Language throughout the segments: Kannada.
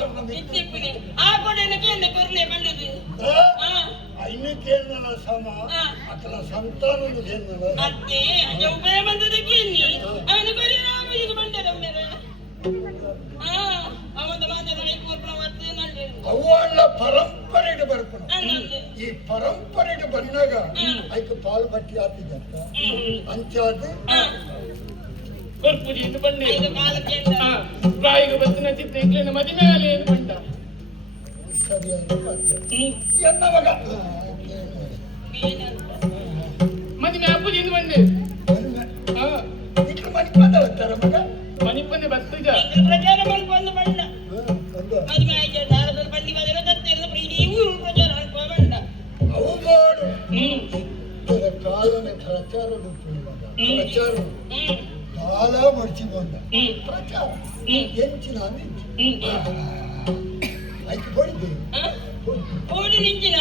ಆ ಕೊಡೆನಕ್ಕೆ ಎಂದ ಕೊರ್ಲೆ ಬಂದದು ಇನ್ನು ಕೇಳಿದಲ್ಲ ಸಮ ಅಕಲ ಸಂತಾನದ ಕೇಳಿದಲ್ಲ ಮತ್ತೆ ಉಪಯ ಬಂದದಕ್ಕೆ ಎನ್ನಿ ಅವನು ಬರೀ ನಾವು ಇದು ಬಂದದ ಅವನ ಮಾತನಾಡಿ ಪೂರ್ಣ ಮತ್ತೆ ನಲ್ಲಿ ಅವಳ ಪರಂಪರೆಗೆ ಬರ್ಕೊಂಡು ಈ ಪರಂಪರೆಗೆ ಬಂದಾಗ ಅದಕ್ಕೆ ಪಾಲು ಬಟ್ಟಿ ಹಾಕಿದ ಅಂಚಾದ ಕೊರ್ಪುರಿಯಿಂದ ಬಂದೆ ಇದು ಕಾಲಕ್ಕೆ ಬಾಯಿಗೆ ಬತ್ತಿನ ಚಿತ್ತ ಇಂಗ್ಲಿನ ಮದುವೆ ಮೇಲೆ ಏನು ಬಂದ ಸರಿಯಾಗಿ ಎನ್ನವಾಗ ಮದುವೆ ಹಬ್ಬದಿಂದ ಬಂದೆ ಇಟ್ಟು ಮನೆ ಬಂದ ಬರ್ತಾರ ಮಗ ಮನೆಗೆ ಬಂದೆ ಬತ್ತಿದ ಪ್ರಚಾರ ಮಾಡ್ಕೊಂಡು ಬಂದ ಮದುವೆ ಆಯ್ತು ದಾರದಲ್ಲಿ ಬಂದಿ ಬಂದಿರ ತತ್ತಿರದ ಪ್ರೀತಿ ಊರು ಪ್ರಚಾರ ಮಾಡ್ಕೊಂಡು ಬಂದ ಅವು ಮಾಡು ಕಾಲನೆ ಪ್ರಚಾರ ಪ್ರಚಾರ ಕಾಲ ಮಡಿಸಿ ಬಂದ ಪ್ರಚಾರ ಎಂಚಿನ ಆಯ್ತು ಹೊಡಿದೆ ಓಡಿ ನಿಂಚಿನ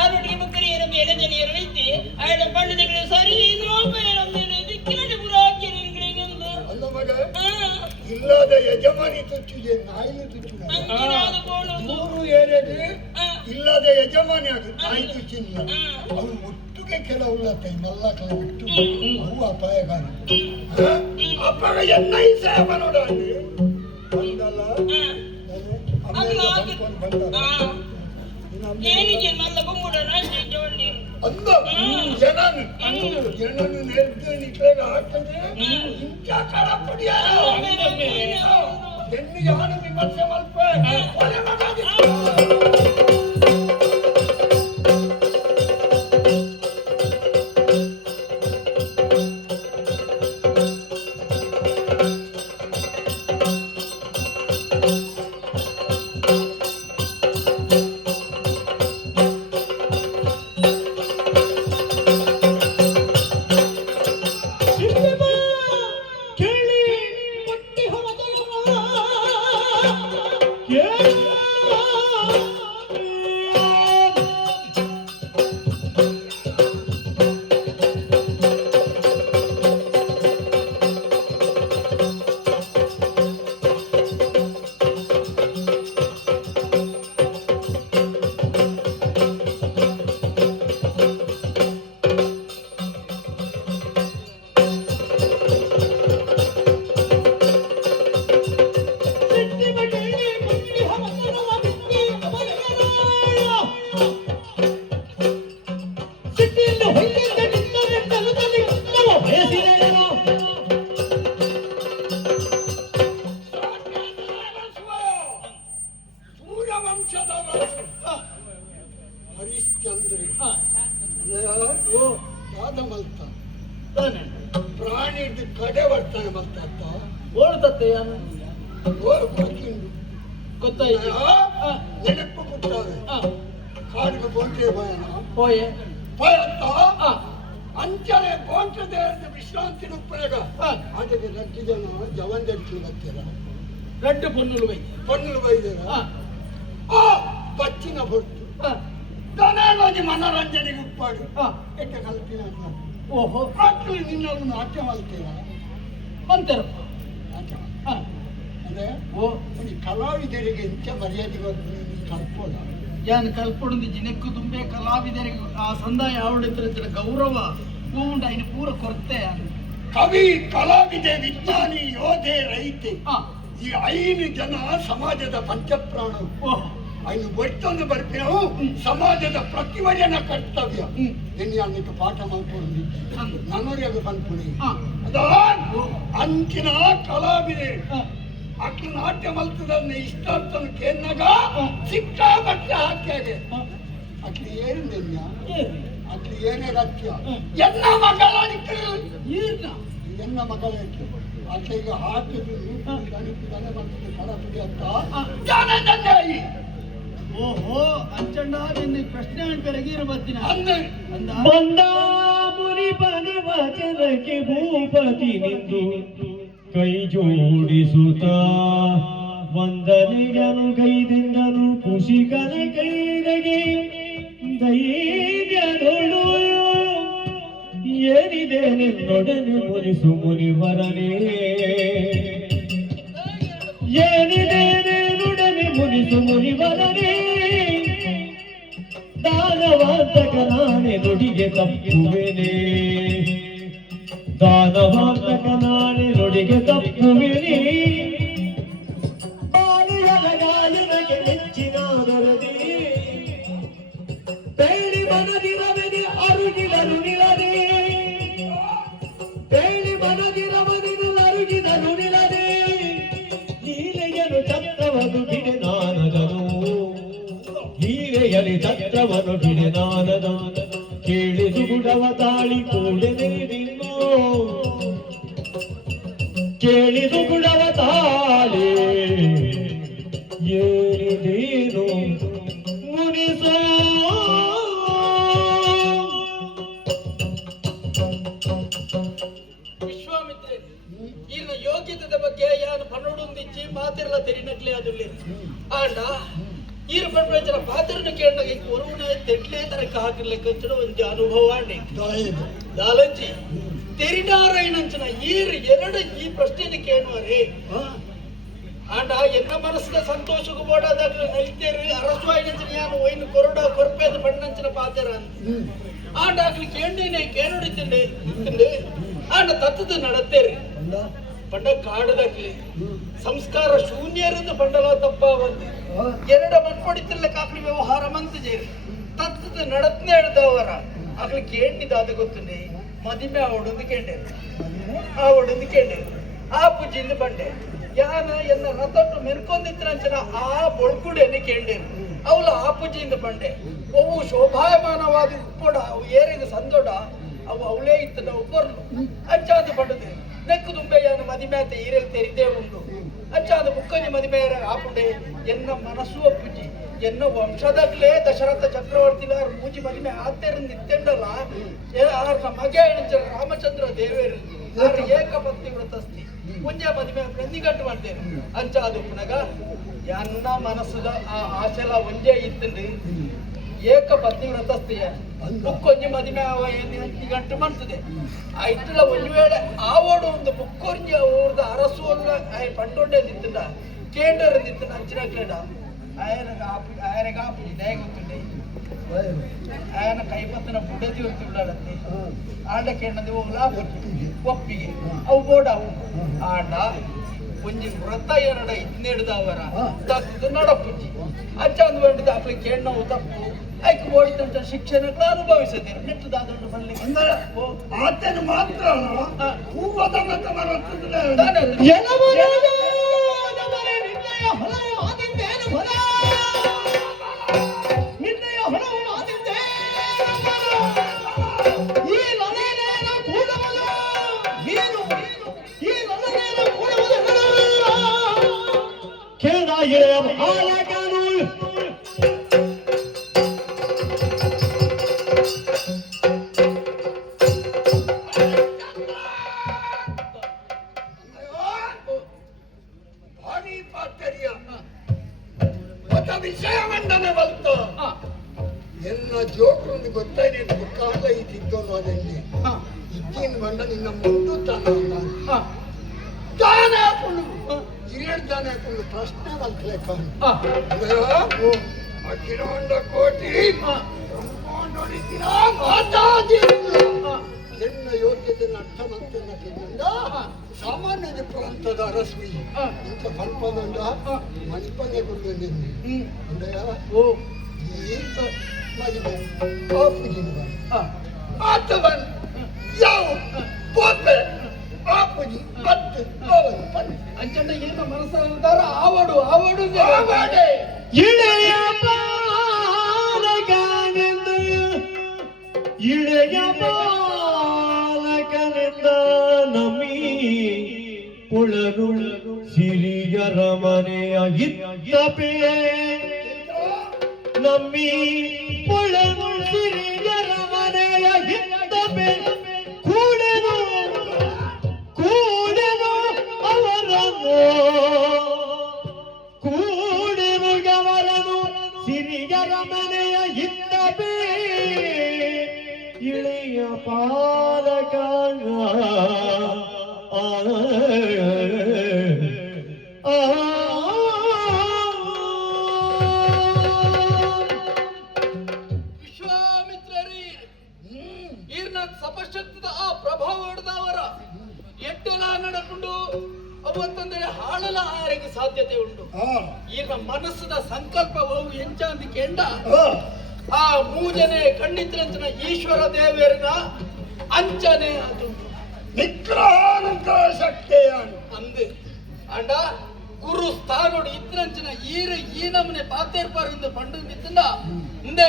ಆರೋಡಿಗೆ ಬುಕ್ಕರಿಯರ ಮೇಲೆ ಜನರು ಐತೆ ಆಯ್ದ ಬಣ್ಣದಗಳು ಸರಿ ನೋಬೇರ ಮೇಲೆ ದಿಕ್ಕಿನಲ್ಲಿ ಪುರ ಹಾಕಿರಿ ಅಲ್ಲ ಮಗ ಇಲ್ಲದ ಯಜಮಾನಿ ತುಚ್ಚಿದೆ ನಾಯಿನ ತುಚ್ಚಿದ ಮೂರು ಏರಿಯಾಗೆ ಇಲ್ಲದ ಯಜಮಾನಿ ಅದು ನಾಯಿ ತುಚ್ಚಿಲ್ಲ ಅವನು ಒಟ್ಟಿಗೆ ಕೆಲವುಳ್ಳತ್ತೆ ಮಲ್ಲ ಕಲ ಬಿಟ್ಟು ಅವು ಅಪಾಯಕಾರಿ ಅಪ್ಪಾಗ ಎನ್ನೈ ಸೇವ ನೋಡ ಬಂದಲ್ಲ ಏನಿಗೆ ಮಲ್ಲ ಬೊಮ್ಮುಡನ ಅಂದ ಜನನು ನೆರೆದು ನಿಕ್ಲೆಗೆ ಹಾಕಿದ್ರೆ ಇಂಚ ಕಳ ಪಡಿಯ ಎನ್ನು ಯಾನು ವಿಮರ್ಶೆ ಮಲ್ಪ ಕೊಲೆ ಹರಿಶ್ಚಂದ್ರಿ ಯಾದ ಮಲ್ತ ಪ್ರಾಣಿ ಕಡೆ ಬರ್ತಾನೆ ಮಲ್ತ ಓಡ್ತತ್ತೆ ಗೊತ್ತಾಯ್ತು ನೆನಪು ಕೊಟ್ಟಾವೆ ಕಾಡಿಗೆ ಬೋಂಟೆ ಭಯನ ಹೋಯೆ ಭಯತ್ತ ಅಂಚನೆ ಬೋಂಟದೆ ವಿಶ್ರಾಂತಿ ಉಪ್ಪಳೆಗ ಅದಕ್ಕೆ ರಡ್ಡು ಜನ ಜವಂದೆಟ್ಟು ಬರ್ತೀರ ರಡ್ಡು ಪೊನ್ನುಲು ಬೈದರ ಬಚ್ಚಿನ ಹೊರತು ದನವಾಗಿ ಮನೋರಂಜನೆಗೆ ಉಪ್ಪಾಡು ಎಟ್ಟ ಕಲ್ಪಿನ ಓಹೋ ಮಕ್ಕಳು ನಿನ್ನನ್ನು ನಾಟ್ಯ ಮಾಡ್ತೀರ ಅಂತಾರಪ್ಪ ಅಂದ್ರೆ ಈ ಕಲಾವಿದರಿಗೆ ಇಂಥ ಮರ್ಯಾದೆ ಕಲ್ಪೋದ ಯಾನ್ ಕಲ್ಪೊಂದು ಜಿನಕ್ಕು ತುಂಬೆ ಕಲಾವಿದರಿಗೆ ಆ ಸಂದಾಯ ಆವಡಿತರ ಗೌರವ ಹೂಂಡ ಇನ್ನು ಪೂರ ಕೊರತೆ ಕವಿ ಕಲಾವಿದೆ ವಿಜ್ಞಾನಿ ಯೋಧೆ ರೈತೆ ಈ 5 ಜನ ಸಮಾಜದ ಪಂಚಪ್ರಾಣ ಐನು ಬರ್ತೊಂದು ಬರ್ತೀವಿ ಸಮಾಜದ ಪ್ರತಿವಜನ ಕರ್ತವ್ಯ ಎನ್ನಿಟ್ಟು ಪಾಠ ಮಾಡ್ಕೊಂಡು ನನ್ನೂರಿಗೆ ಬಂದ್ಕೊಡಿ ಅದ ಅಂಚಿನ ಕಲಾವಿದೆ ಅಕ್ಕಿ ನಾಟ್ಯ ಮಲ್ತದನ್ನ ಇಷ್ಟಾರ್ಥನ ಕೇನ್ನಾಗ ಸಿಕ್ಕಾಪಟ್ಟೆ ಹಾಕ್ಯಾಗೆ ಅಕ್ಕಿ ಏನಿಲ್ಲ ಅಕ್ಕಿ ಏನೇ ರತ್ಯ ಎನ್ನ ಮಗಳ ಎನ್ನ ಮಗಳ ಅಕ್ಕಿಗೆ ಹಾಕಿದ್ರು ದನೆ ಬರ್ತದೆ ಕಡಪಡಿ ಅಂತ ಓಹೋ ಅಂಚಂಡ ನಿನ್ನ ಪ್ರಶ್ನೆ ಬೆಳಗಿರ ಬರ್ತೀನಿ ಬಂದ ಮುನಿ ಬನಿ ವಚನಕ್ಕೆ ಭೂಪತಿ ನಿಂದು ಕೈ ಜೋಡಿಸುತ್ತ ವಂದನೆಗನು ಕೈದಿಂದನು ಕುಶಿಕನ ಕೈದಗೆ ಧೈರ್ಯದೊಳು ಏನಿದೆ ನಿನ್ನೊಡನೆ ಮುನಿಸು ಮುನಿವರನೇ ಏನಿದೆ ನಿನ್ನೊಡನೆ ಮುನಿಸು ನುಡಿಗೆ ತಪ್ಪುವೆನೆ ದಾನವಾರ್ತಕ ನಾನೇ ನುಡಿಗೆ ತಪ್ಪುವೆನೆ ಬಾಲಿಯಲ ಗಾಯನಕ್ಕೆ ಮೆಚ್ಚಿನಾದರದಿ ಬೇಡಿ ಮನದಿರವನೆ ಅರುಗಿದರು ನಿಲದೆ ಬೇಡಿ ಮನದಿರವನಿದು ಅರುಗಿದರು ನಿಲದೆ ಲೀಲೆಯನು ಚಕ್ರವನ್ನು ಬಿಡೆ ನಾನದನು ಲೀಲೆಯಲಿ ಚಕ್ರವನ್ನು ಬಿಡೆ ನಾನದನು ಕೇಳಿದು ಗುಡವ ತಾಳಿ ಕೂಡಲೇ ನಿನ್ನೋ ಕೇಳಿದು ಗುಡವ ತಾಳಿ ಏನಿದೇನು ಮುನಿಸೋ ವಿಶ್ವಾಮಿತ್ರೆ ಈಗಿನ ಯೋಗ್ಯತೆ ಬಗ್ಗೆ ಯಾನು ಪನ್ನೊಡೊಂದಿಚ್ಚಿ ಮಾತಿರಲ ತೆರಿನಕ್ಲೆ ಅದುಲ್ಲೆ ಆಂಡ ಈರು ಪಡ್ಬೇಚರ ಪಾತ್ರನ ಕೇಳಿದಾಗ ಒರುವನ ತೆಡ್ಲೆ ತರಕ ಹಾಕಿರ್ಲಿಕ್ಕೆ ಹಂಚಿನ ಒಂದು ಅನುಭವ ಅಂಡಿ ದಾಲಂಚಿ ತೆರಿನಾರಾಯಣಂಚನ ಈರು ಎರಡು ಈ ಪ್ರಶ್ನೆಯನ್ನು ಕೇಳುವರೆ ಆಂಡ ಎನ್ನ ಮನಸ್ಸಿನ ಸಂತೋಷಕ್ಕೂ ಬೋಡಾದಾಗ ನಲಿತೇರು ಅರಸುವಾಯಿನಂಚಿನ ಯಾನು ಒಯ್ನು ಕೊರಡ ಕೊರ್ಪೇದ ಪಣ್ಣಂಚಿನ ಪಾತ್ರ ಆಂಡ ಆಗ್ಲಿ ಕೇಂಡೇನೆ ಕೇಳೋಡಿತ್ತಂಡೆ ಆಂಡ ತತ್ತದ ನಡತ್ತೇರಿ ಪಂಡ ಕಾಡದಾಗ್ಲಿ ಸಂಸ್ಕಾರ ಶೂನ್ಯರಿಂದ ಪಂಡಲ ತಪ್ಪಾವಂತೆ ಎರಡ ಮನ್ಪಡಿತಿಲ್ಲ ಕಾಕ್ಲಿ ವ್ಯವಹಾರ ಮಂತಜೇರಿ ತತ್ತದ ನಡತ್ನೆ ಹೇಳ್ದವರ ಆಗ್ಲಿ ಕೇಳಿದಾದ ಗೊತ್ತುಂಡೆ ಮದಿಮೆ ಅವಡೊಂದು ಕೇಂಡೆ ಆ ಪೂಜಿಂದ ಬಂಡೆ ಯಾನ ಎನ್ನ ರಥಟ್ಟು ಮೆನ್ಕೊಂದಿತ್ತಂಚನ ಆ ಬೊಳ್ಕುಡೆಯನ್ನು ಕೇಂಡೇರು ಅವಳ ಆ ಪೂಜೆಯಿಂದ ಬಂಡೆ ಅವು ಶೋಭಾಯಮಾನವಾದ ಉಪ್ಪೊಡ ಅವು ಏರಿದ ಸಂದೊಡ ಅವು ಅವಳೇ ಇತ್ತು ನಾವು ಬರ್ಲು ಅಚ್ಚಾದ ಪಡದೆ ನೆಕ್ಕು ದುಂಬೆಯನ್ನು ಮದಿಮ್ಯಾತ ಈರೆಲ್ ತೆರಿದೇ ಉಂಟು ಅಚ್ಚಾದ ಮುಕ್ಕಂಜಿ ಮದಿಮೆಯರ ಆಪುಂಡೆ ಎನ್ನ ಮನಸ್ಸು ಅಪ್ಪುಜಿ ಎನ್ನ ವಂಶದಾಗ್ಲೇ ದಶರಥ ಚಕ್ರವರ್ತಿನ ಮೂಜಿ ಮದಿಮೆ ಆತೇರು ನಿತ್ತೆಂಡಲ್ಲ ಮಗೆ ರಾಮಚಂದ್ರ ದೇವೇರು ಏಕಪತ್ನಿ ವ್ರತಸ್ತಿ ಮುಂಜೆ ಮದಿಮೆ ಪ್ರತಿಗಟ್ಟು ಮಾಡ್ತೇನೆ ಅಂಚಾದ ಪುನಗ ಎನ್ನ ಮನಸ್ಸುದ ಆ ಆಶೆಲ ಒಂಜೆ ಇತ್ತಂಡು ಏಕ ಪತ್ನಿ ವ್ರತಸ್ತಿಯ ಬುಕ್ಕೊಂಜಿ ಮದಿಮೆ ಗಂಟು ಮಾಡ್ತದೆ ಆ ಇಟ್ಟಲ ಒಂದು ವೇಳೆ ಆವೋಡು ಒಂದು ಬುಕ್ಕೊಂಜಿ ಅವ್ರದ್ದು ಅರಸು ಪಂಡೊಂಡೆ ನಿಂತಂಡ ಕೇಂದ್ರ ನಿಂತನ ಅಂಚಿನ ಕ್ಲೇಡ ಆಯನಗ ಆಪುಜಿ ದಯ ಗೊತ್ತುಂಡೆ ఆయన కైపత్తన బుడది ఉంటున్నాడంతే ఆడ కేండది ఓలా ಒಪ್ಪಿಗೆ ಅವು ಬೋಡ ಆಂಡ ಒಂಜಿ ವ್ರತ ಎರಡ ಇದ್ನೇಡ್ದವರ ತದ್ದು ನಡಪುಜಿ ಅಜ್ಜಂದು ಬಂಡಿದ ಅಪ್ಲಿ ಕೇಂಡವು ತಪ್ಪು ಐಕ್ ಓಡಿದಂತ ಶಿಕ್ಷಣಗಳು ಅನುಭವಿಸಿದ್ದೀರಿ ನೆಟ್ಟು ದಾದೊಂದು ಬರಲಿ ಅಂದ್ರೆ ಆತನ ಮಾತ್ರ ಹೂವದ ವಿಷಯವನ್ನೇ ಬಲ್ತು ಎನ್ನ ಜೋಕ್ರು ಗೊತ್ತಾಯ್ತು ಕಾಲ ಇದ್ದಿದ್ದನು ಅದಲ್ಲಿ ಇದ್ದಿನ ಬಂಡ ನಿನ್ನ ಮುಂದು ತಾನೇ ಹಾಕೊಂಡು ಹಿರಿಯಡ್ ತಾನೇ ಹಾಕೊಂಡು ಪ್ರಶ್ನೆ ಬಲ್ತಲೇಕ ಅಖಿಲ ಹೊಂಡ ಕೋಟಿ ಎನ್ನ ಯೋಗ್ಯತೆಯನ್ನು ಅರ್ಥ ಮಂತನ್ನ ಸಾಮಾನ್ಯ ಪ್ರಾಂತದ ಅರಸ್ವಿ ಇಂಥ ಮಲ್ಪದಂಡ ಮಲ್ಪನೆ ಕೊಡ್ತೀನಿ ಮದುವೆ ಆತವನ್ ಯಾವ ಪೋತೆ ಆಪುಜಿ ಪತ್ತು ಅವನು ಪನ್ನೆ ಅಂಚಂಡ ಏನು ಮನಸ್ಸಾರ ಆವಡು ಆವಡು ಇಳೆಯ ಬಾಲಕನೆಂದು ಇಳೆಯ ಬಾಲಕನೆಂದ ನಮ್ಮಿ ಪುಳರು ಸಿರಿಯರ ಮನೆಯ ಇತ್ತಪೇ ನಮ್ಮಿ ಪುಳರು ಸಿರಿಯರ ಮನೆಯ ಇತ್ತಪೇ ಕೂಡೆನು ಅವರನ್ನು ಕೂಡೆನು ಗವರನು ಸಿರಿಯರ ಮನೆಯ ಇತ್ತಪೇ ಇಳೆಯ ಪಾಲಕ ವಿಶ್ವಾಮಿತ್ರರಿ ಆಪುಂಡು ಅವತ್ತಂದರೆ ಹಾಳಲ ಆರೆಗೆ ಸಾಧ್ಯತೆ ಉಂಟು. ಈಗ ಮನಸ್ಸಿನ ಸಂಕಲ್ಪವು ಎಂಚ ಅಂತ ಕೇಂಡ ಆ ಮೂಜನೆ ಖಂಡಿತರಂಚನ ಈಶ್ವರ ದೇವರಿನ ಅಂಚನೆ ಅದು ನಿಗ್ರಹಾನಂತ ಶಕ್ತಿಯಾನು ಅಂದು ಅಂಡ ಗುರು ಸ್ಥಾನೋಡು ಇದ್ರಂಚನ ಈ ನಮನೆ ಪಾತೇರ್ಪಾರಿಂದ ಪಂಡು ನಿಂತ ಮುಂದೆ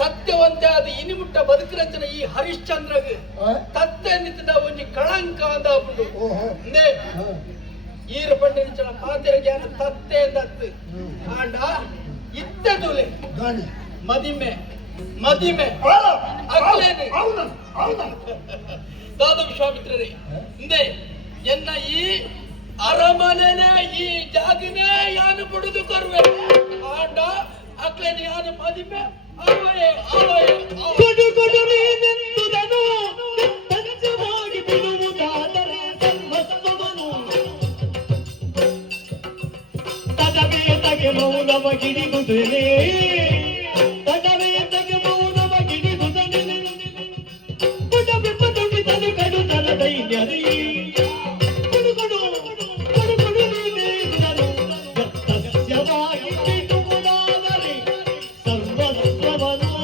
ಸತ್ಯವಂತೆ ಅದು ಇನಿಮುಟ್ಟ ಬದುಕಿರಂಚನ ಈ ಹರಿಶ್ಚಂದ್ರಗೆ ತತ್ತೆ ನಿಂತ ಒಂಜಿ ಕಳಂಕ ಅಂತ ಹಾಪುಂಡು ಮುಂದೆ ಈರ ಪಂಡಿನ ಪಾತೆರ ಜ್ಞಾನ ತತ್ತೆ ದತ್ತು ಆಂಡ ಇತ್ತೆ ತುಲೆ ಮದಿಮೆ ಮದಿಮೆ ದಾದ ವಿಶ್ವಾಮಿತ್ರರೇ ಹಿಂದೆ ಎನ್ನ ಈ ಅರಮನೆನೇ ಈ ಜಾಗನೇ ಯಾನು ಬಿಡುದು ಕೊರುವೆ ಆಂಡ ಅಕ್ಲೇನೆ ಯಾನು ಮದಿಮೆ ಅವಯೇ ಅವಯೇ ಕೊಡು ಕೊಡು ನೀನೆಂದುದನು ತಂಚವಾಗಿ ಬಿಡುವುದಾದರೆ ಸರ್ವಸ್ವವನು ತಡವೇ ತಗೆ ಮೌನವ ಗಿಡಿದುದನೇ ತಡವೇ ತಗೆ ಮೌನವ ಗಿಡಿದುದನೇ ಪುಟಬಿ ಪುಟಬಿ ತನು ಕಡು ತನ ದೈನ್ಯದಿ ಕೊಡು ಕೊಡು ಕೊಡು ಕೊಡು ನೀನೆಂದುದನು ಸತ್ಯವಾಗಿ ಬಿಡುವುದಾದರೆ ಸರ್ವಸ್ವವನು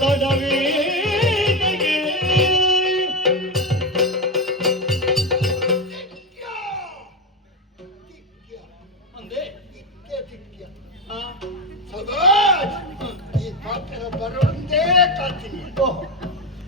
ತಡವೇ ತಗೆ ಅಂದೆ ಸದಾ ಈ ಪಾತ್ರ ಬರೋಣ